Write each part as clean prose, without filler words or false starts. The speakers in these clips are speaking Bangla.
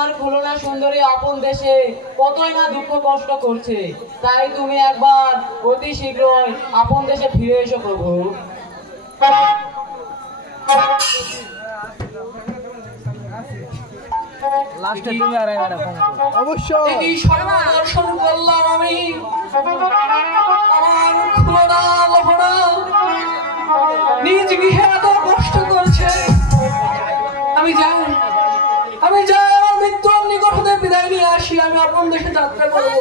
আমার খুলনা সুন্দরী আপন দেশে কতই না দুঃখ কষ্ট করছে, তাই তুমি একবার অতি শীঘ্রই আপন দেশে ফিরে এসো প্রভু। লাস্টে তুমি আর অবশ্যই এই সর্বদর্শন করলাম আমি, আমার খুলনা লহরা নিজ গৃহে এত কষ্ট করছে। আমি যাই আমার মৃত্যুর নিকট হতে বিদায় নিয়ে আসি, আমি আপন দেশে যাত্রা করবো।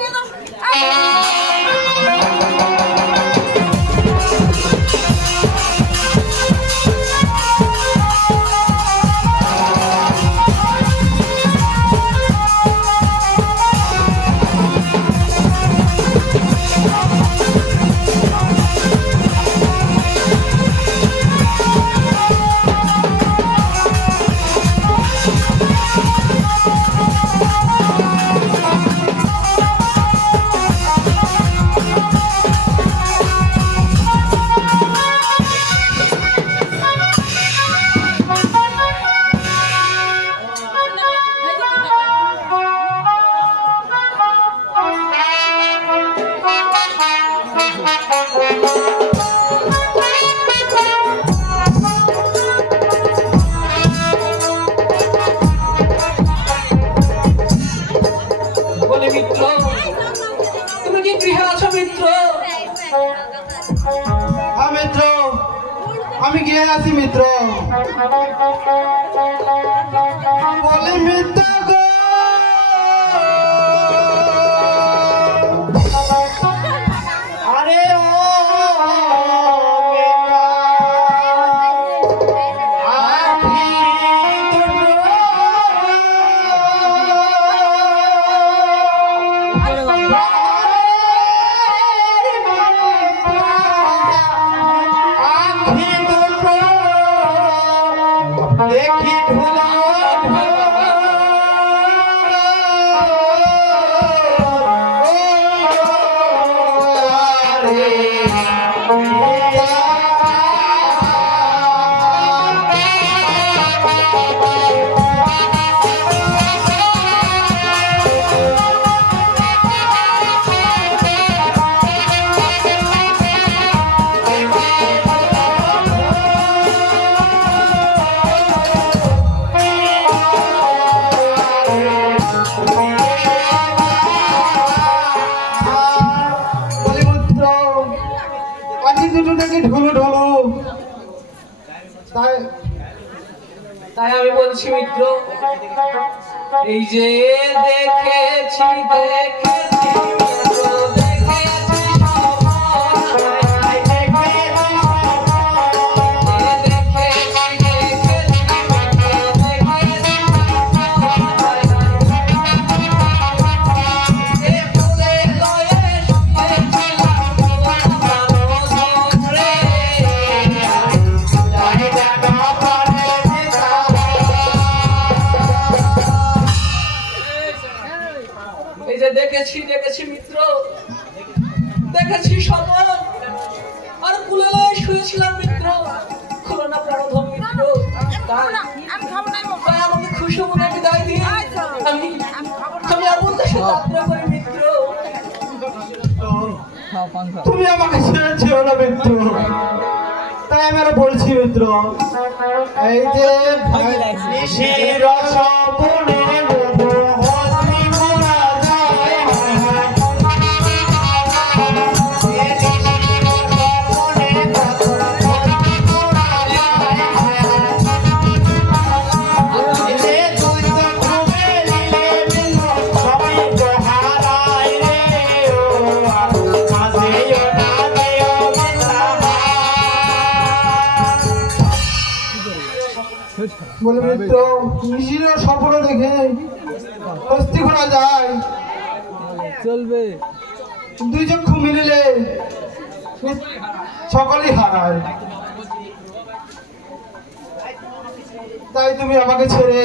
মিত্র, তুমি কি গৃহে আছো মিত্র? হ্যাঁ মিত্র, আমি গিয়ে আছি মিত্র। বলি মিত্র গো, আরে ও দেখি ধুলা দুটো দেখি ঢুলু ঢুলু, তাই আমি বলছি মিত্র, এই যে দেখেছি দেখেছি দেখেছি দেখেছি মিত্র, দেখেছি স্বপন আর কুলালায় শুয়েছিলাম মিত্র, খুলনা প্রাণধন মিত্র। তাই আমাকে খুশি মনে বিদায় দিয়ে আমি আপন দেশে যাত্রা করি মিত্র। তুমি আমাকে ছেড়েছো না মিত্র, তাই আমি আরো বলছি মিত্র, এই যে নিশির স্বপ্নে বলে মিত্র, নিশির স্বপ্ন দেখে অস্থি করা যায়, চলবে দুই চক্ষু মিলিলে সকলেই হারায়। তাই তুমি আমাকে ছেড়ে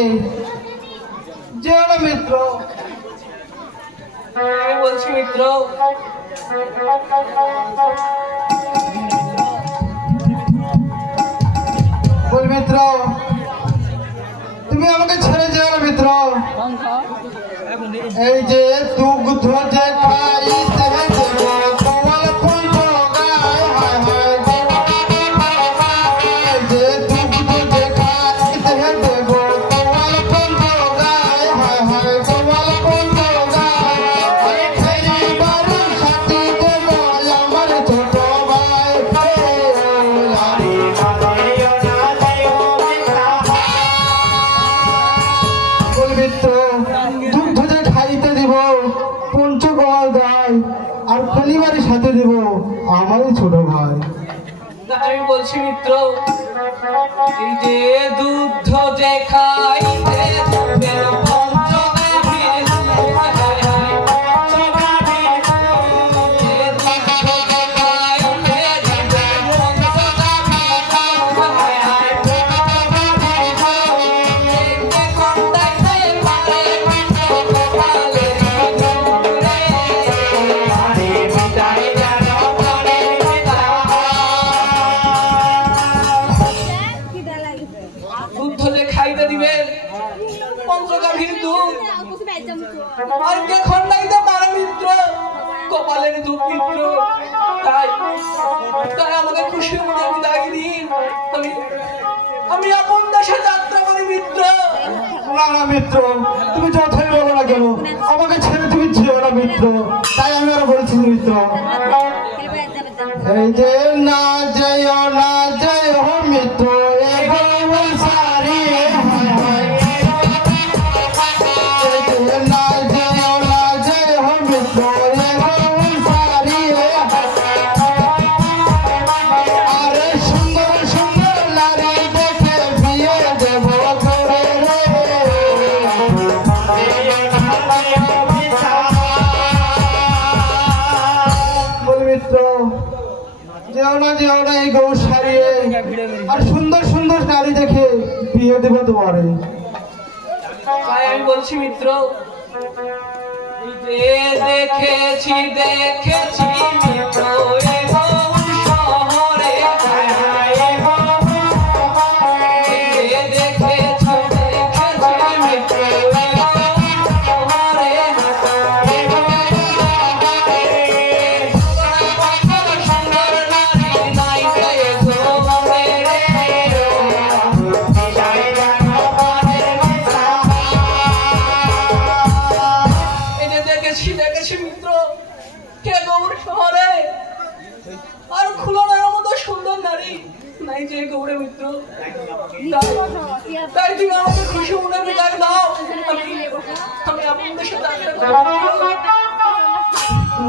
যেও না মিত্র। আমি বলছি মিত্র, বল মিত্র, তুমি তুমি আমাকে ছেড়ে যেও না মিত্র। সংখ্যা এখন এই যে দুগ্ধ যে খাইতে দেব তোমার কণ্ঠ গায়, হায় হায়। এই যে দুগ্ধ যে খাইতে দেব তোমার কণ্ঠ গায়, হায় হায়, তোমার কণ্ঠ গায়। আরে খেরি বাড়ির সাথী দেব আমার ছোট ভাই। মিত্র দুগ্ধ যে খাইতে দিব পঞ্চকমাল গায়, আর পরিবারের সাথে দিব আমারই ছোট ভাই। আমি বলছি মিত্র, এই যে দুগ্ধ যে খাইতে দিবেন পঞ্চগাভীর হায় হায়, যে দুগ্ধ যে খাইতে দিবেন পঞ্চগাভীর হায় হায়, দেখতে কন্দাইতে পারে কপালে রে, আরে বিদায় জানো পারে দুগ্ধ যে খাইতে দিবেন পঞ্চগাভীর দুধ, আর কে খন্ডাইতে পারে মিত্র কপালের দুধ মিত্র। তাই তাই আমাকে খুশি মনে বিদায় দিন, আমি আপন দেশে যাত্রা করি মিত্র। না না মিত্র, তুমি যতই বলো না কেন আমাকে ছেড়ে তুমি যেও না মিত্র। তাই আমি আর বলছি মিত্র, এই যে না যেও না যেও মিত্র, এগো সারি হায় হায়। এই যে না যেও না যেও মিত্র, এগো সারি আরে সুন্দর সুন্দর নারী দেখে বিয়ে দেব করে রে। বলি মিত্র, যেও না এই গৌ সারিয়ে, আর সুন্দর সুন্দর নারী দেখে বিয়ে দেব তোমারে। তাই আমি বলছি মিত্র, এই যে দেখেছি মিত্র এ গৌর শহরে, হায় হায়, এ গৌর শহরে। এই যে দেখেছি মিত্র এ গৌর শহরে, এ গৌর শহরে। সুন্দর নারী নাই এ গৌরে রে, বিদায় জানো পারে মিত্রা। এই যে দেখেছি মিত্র কে গৌর শহরে, আর খুলনার মতো সুন্দর নারী নাই যে গৌরে মিত্র। তাই তুমি আমাকে খুশি মনে বিদায় দাও, আমি আপনাদের সাথে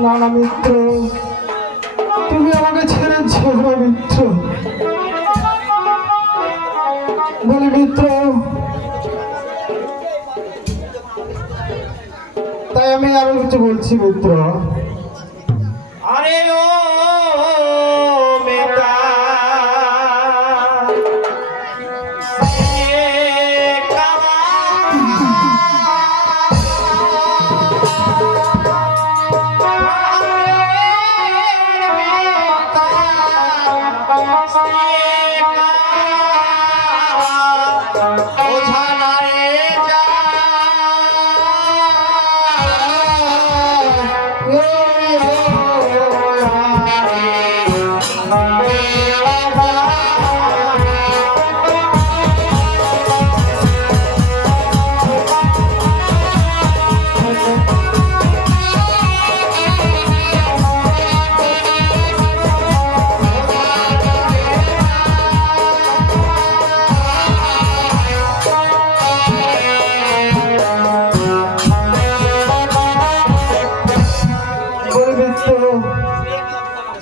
না না মিত্র, তুমি আমাকে ছেড়ে যেও না মিত্র। বলি মিত্র, তাই আমি আরো কিছু বলছি মিত্র। আরে ও মেতা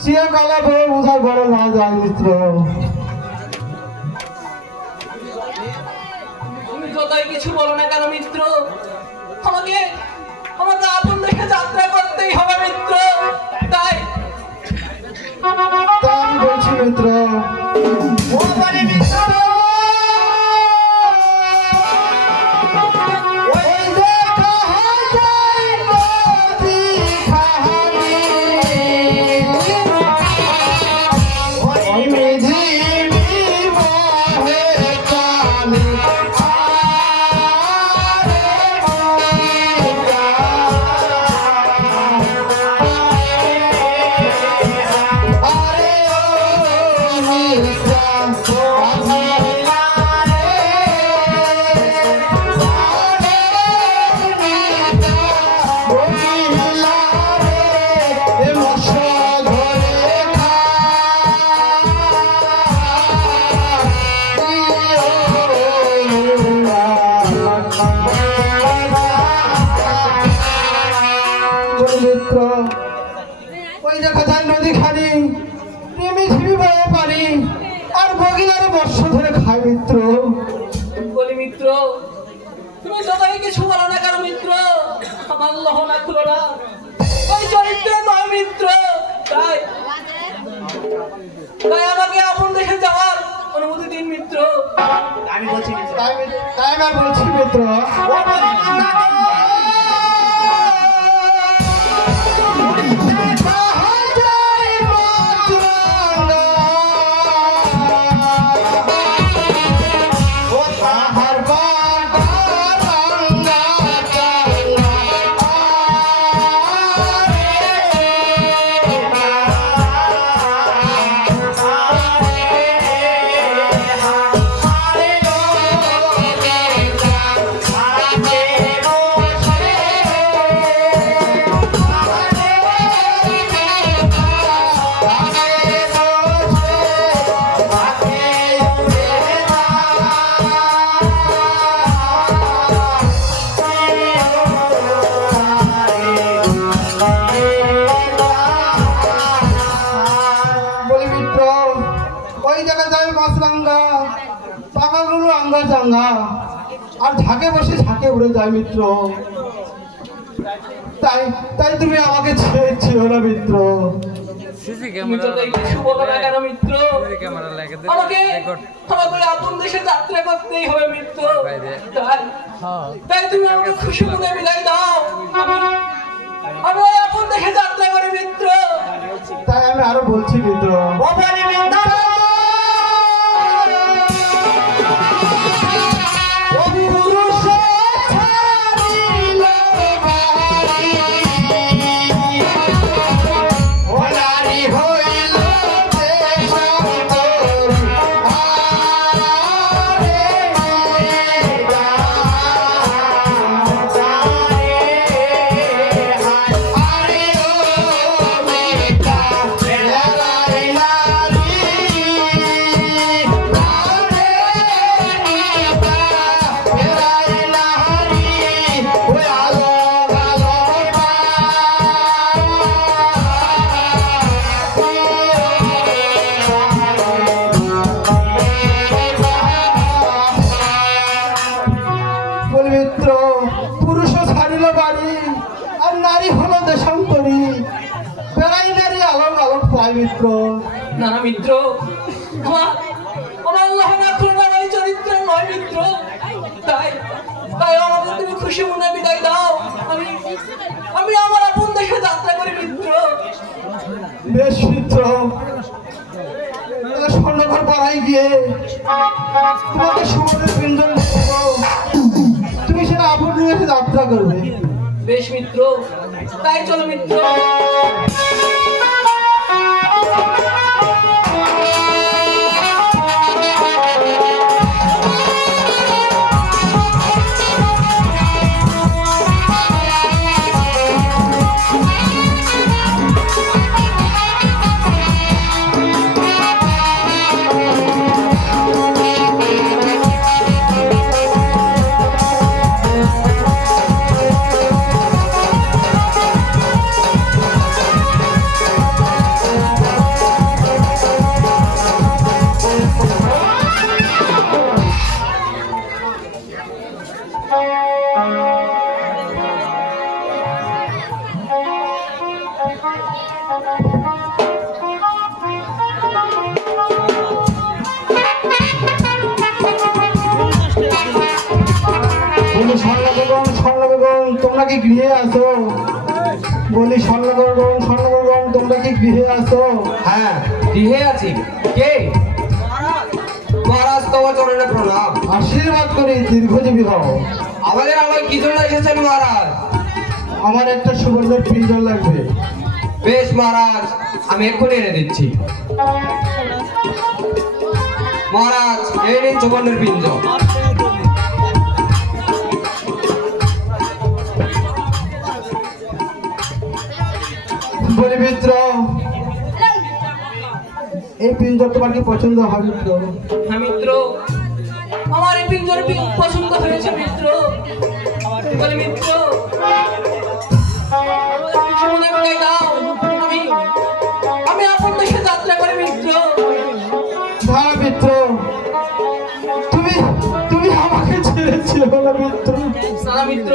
চিরকালে বড় বোঝা বড় না যায় মিত্র। তুমি যতই কিছু বলো না কেন মিত্র, আমাকে আপন দেশে যাত্রা করতেই হবে মিত্র। তাই আমি বলছি মিত্র, ও বলে মিত্র, ওই দেখা যায় নদী খানি প্রেমী ঝিমি বয়ে পানি আর বগিলার বর্ষ ধরে খায় মিত্র। বলি মিত্র, তুমি যতই কিছু বলো না কেন মিত্র, আমার লহনা খুলো না, ওই চরিত্রে নয় মিত্র। তাই তাই আমাকে আপন দেশে যাওয়ার অনুমতি দিন মিত্র। আমি বলছি তাই আমি আর বলছি মিত্র, বলি মিত্র, ওই জায়গায় যাবে মাছরাঙ্গা পাকাগুলো আঙ্গা চাঙ্গা আর ঝাঁকে বসে ঝাঁকে উড়ে যায় মিত্র। তাই তাই তুমি আমাকে ছেড়েছিও না মিত্র। সিসি তুমি ক্যামেরা যতই কিছু বলো না কেন মিত্র, সিসি ক্যামেরা লাগে দে আমাকে রেকর্ড আমাকে আপন দেশে যাত্রা করতেই হবে মিত্র। বাইরে। তাই হ্যাঁ তাই তুমি আমাকে খুশি মনে বিদায় দাও। আমি ওই আপন দেশে যাত্রা করি মিত্র। তাই আমি আরো বলছি মিত্র, বলি মিত্র, পুরুষ ছাড়িল বাড়ি আর নারী হলো দেশান্তরী, বেড়াই নারী আলোক আলোক পায় মিত্র। না না মিত্র, আমার আমার লহনা খুলনা ওই চরিত্র নয় মিত্র। তাই তাই আমাকে তুমি খুশি মনে বিদায় দাও। আমি আমি আমার আপন দেশে যাত্রা করি মিত্র। বেশ মিত্র, তাহলে স্বর্ণঘর পাড়ায় গিয়ে তোমাকে সুবর্ণের পিঞ্জর দেব, তুমি সেটা আপন নিয়ে যাত্রা করবে। বেশ মিত্র, তাই চলো মিত্র। বলি স্বর্ণগণ স্বর্ণগণ তোমরা কি গৃহে আসো? বলি স্বর্ণগণ স্বর্ণগণ তোমরা কি গৃহে আসো? হ্যাঁ গৃহে আছি। কে? মহারাজ তোমার চরণে প্রণাম। আশীর্বাদ করি দীর্ঘজীবী হও। আমাদের আলোয় কি জন্য এসেছেন মহারাজ? আমার একটা সুবর্ণের পিঞ্জর লাগবে। বেশ মহারাজ, আমি এক্ষুনি এনে দিচ্ছি। মহারাজ এই নিন সুবর্ণের পিঞ্জ। বলি মিত্র, এই পিঞ্জর তোমার কি পছন্দ হয় মিত্র? হ্যাঁ মিত্র, আমার এই পিঞ্জর পছন্দ হয়েছে মিত্র। বলে মিত্র, আমাকে খুশি মনে বিদায় দাও। আমি হলো মিত্র। সারা মিত্র,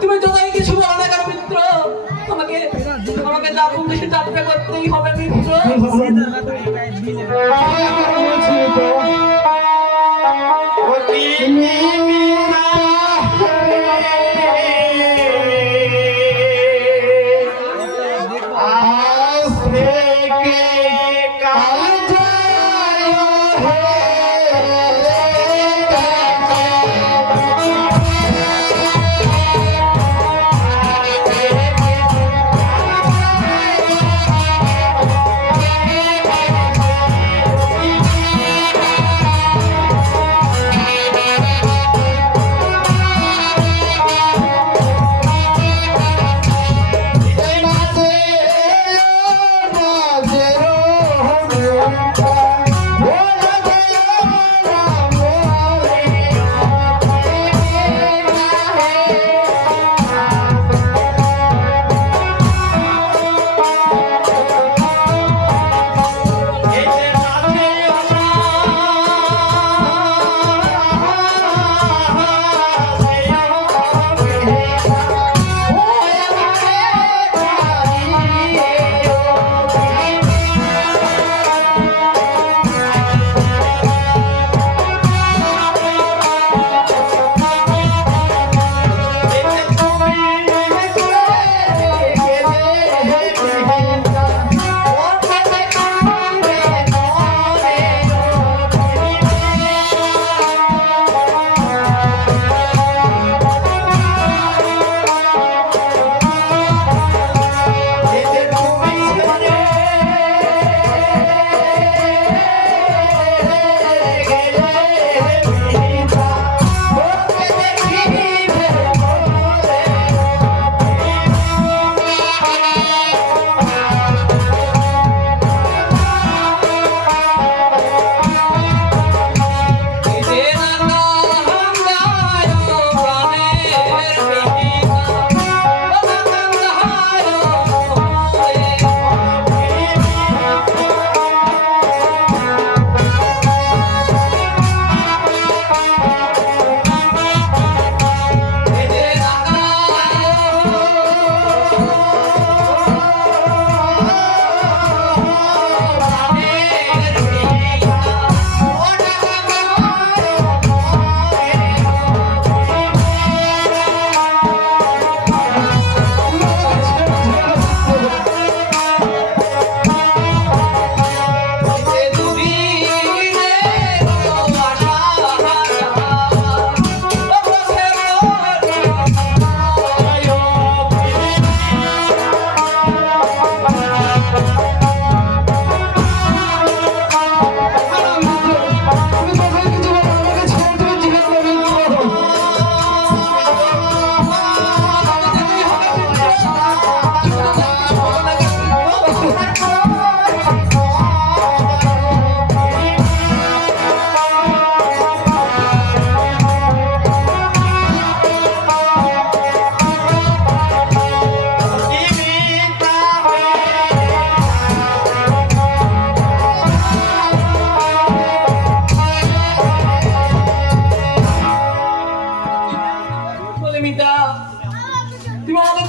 তুমি যতই কিছু বলো না কেন মিত্র, আমাকে আমাকে দাপুর দেশে যাত্রা করতেই হবে মিত্র।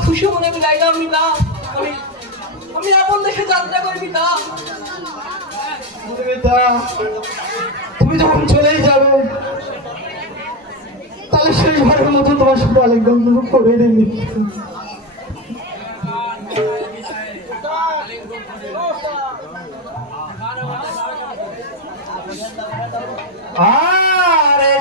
খুশি মনে বিদায় দাও মিতা। আমি আপন দেশে যাত্রা করি মিতা। তুমি যখন চলেই যাবে তাহলে শেষবারের মতো তোমার সাথে আলিঙ্গন করে নিবি। আরে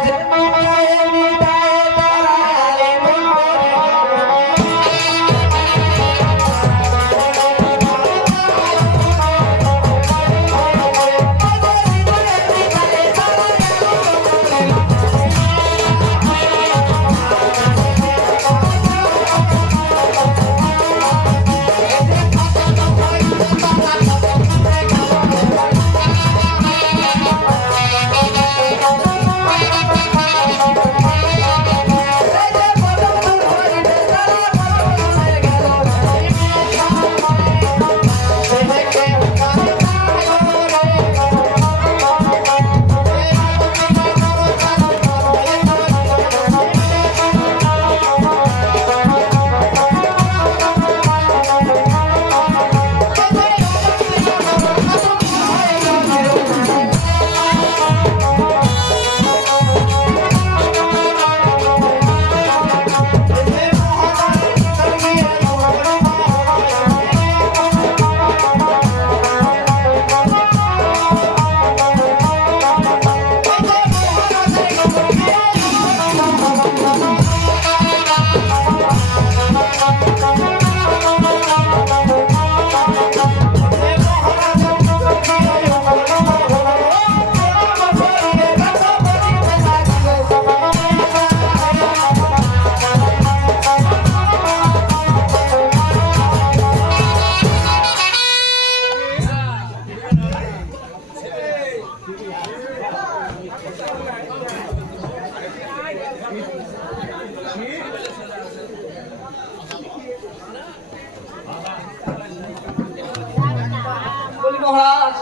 মহারাজ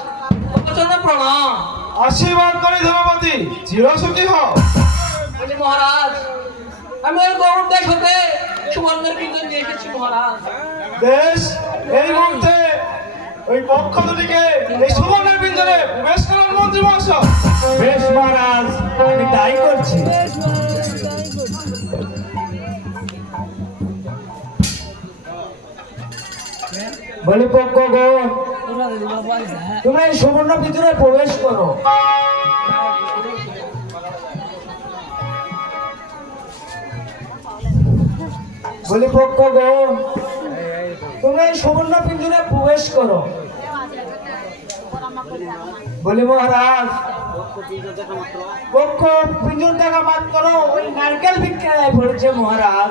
প্রচন্ড প্রণাম। আশীর্বাদ করি ধনপতি, চিরসুখী হও। বলছি মহারাজ আমি ওই গৌড় দেশ হতে সুবর্ণের পিঞ্জন নিয়ে এসেছি মহারাজ। দেশ এই মুহূর্তে ওই পক্ষ দুটিকে এই সুবর্ণের পিঞ্জরে প্রবেশ করার মন্ত্রী মহাশয়। বেশ মহারাজ, আমি তাই করছি। বলি পক্ষগণ, তোমরা এই সুবর্ণ পিঞ্জরে প্রবেশ করো। বলি পক্ষগণ, তোমরা এই সুবর্ণ পিঞ্জরে প্রবেশ করো। বলি মহারাজ, পক্ষ পিঞ্জর দেখা মাত্র ওই নারকেল বিক্রয় পড়েছে মহারাজ।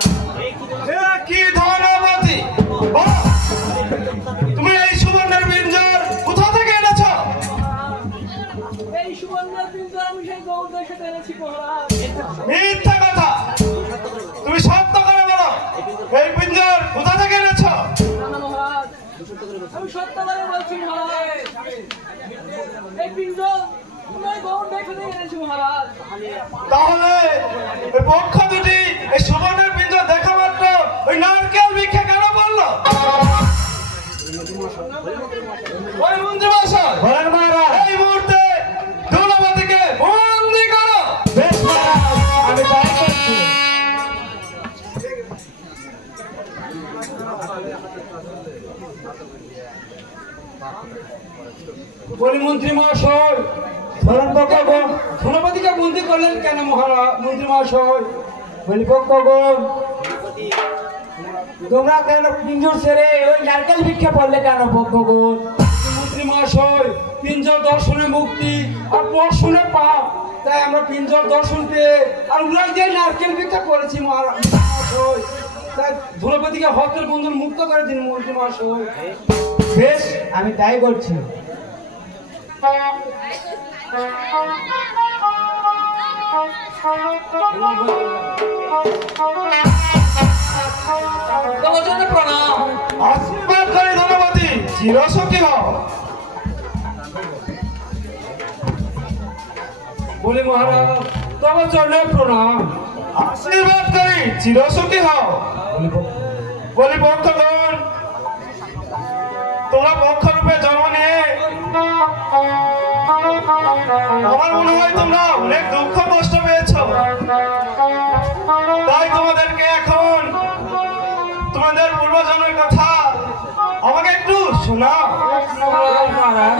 কি ধনপতি, তুমি এই সুবর্ণের পিঞ্জর কোথা থেকে এনেছ? এই সুবর্ণের পিঞ্জন আমি সেই গৌড় দেশ হতে এনেছি মহারাজ। মিথ্যা কথা, তুমি সত্য করে বলো, এই পিঞ্জর কোথা থেকে এনেছ? না না মহারাজ আমি সত্য করে বলছি মহারাজ। এই পিঞ্জন আমি ওই গৌড় দেশ হতে এনেছি মহারাজ। তাহলে ওই পক্ষ দুটি এই সুবর্ণের পিঞ্জর দেখা মাত্র ওই নারকেল ভিক্ষা কেন বললো? ওই মন্ত্রী মহাশয়, এই মুহূর্তে ধনপতিকে বন্দী করো। বেশ মহারাজ, আমি তাই করছি। বলি মন্ত্রী মহাশয় ধনপতিকে বন্দি করলেন কেন মহারাজ? মন্ত্রী মহাশয় বলি পক্ষগণ, তোমরা কেন পিঞ্জর ছেড়ে ওই নারকেল ভিক্ষা পড়লে কেন পক্ষগণ? মন্ত্রী মহাশয় পিঞ্জর দর্শনে মুক্তি আর দর্শনে পাপ, তাই আমরা পিঞ্জর দর্শন পেয়ে আর উনার যে নারকেল ভিক্ষা করেছি মহাশয়। তাই ধনপতিকে হকের বন্ধন মুক্ত করে দিন মন্ত্রী মহাশয়। বেশ, আমি তাই করছি। তোমার জন্য প্রণাম। আশীর্বাদ করে ধনপতি, চিরসুখী হও। বলি মহারাজ তোমার জন্য প্রণাম। আশীর্বাদ করি, চিরসুখী হও। বলি পক্ষগণ, তোমরা পক্ষ রূপে জন্ম নিয়ে আমার মনে হয় তোমরা অনেক দুঃখ কষ্ট পেয়েছ। তাই তোমাদেরকে এখন তোমাদের পূর্বজন্মের কথা আমাকে একটু শোনাও। মহারাজ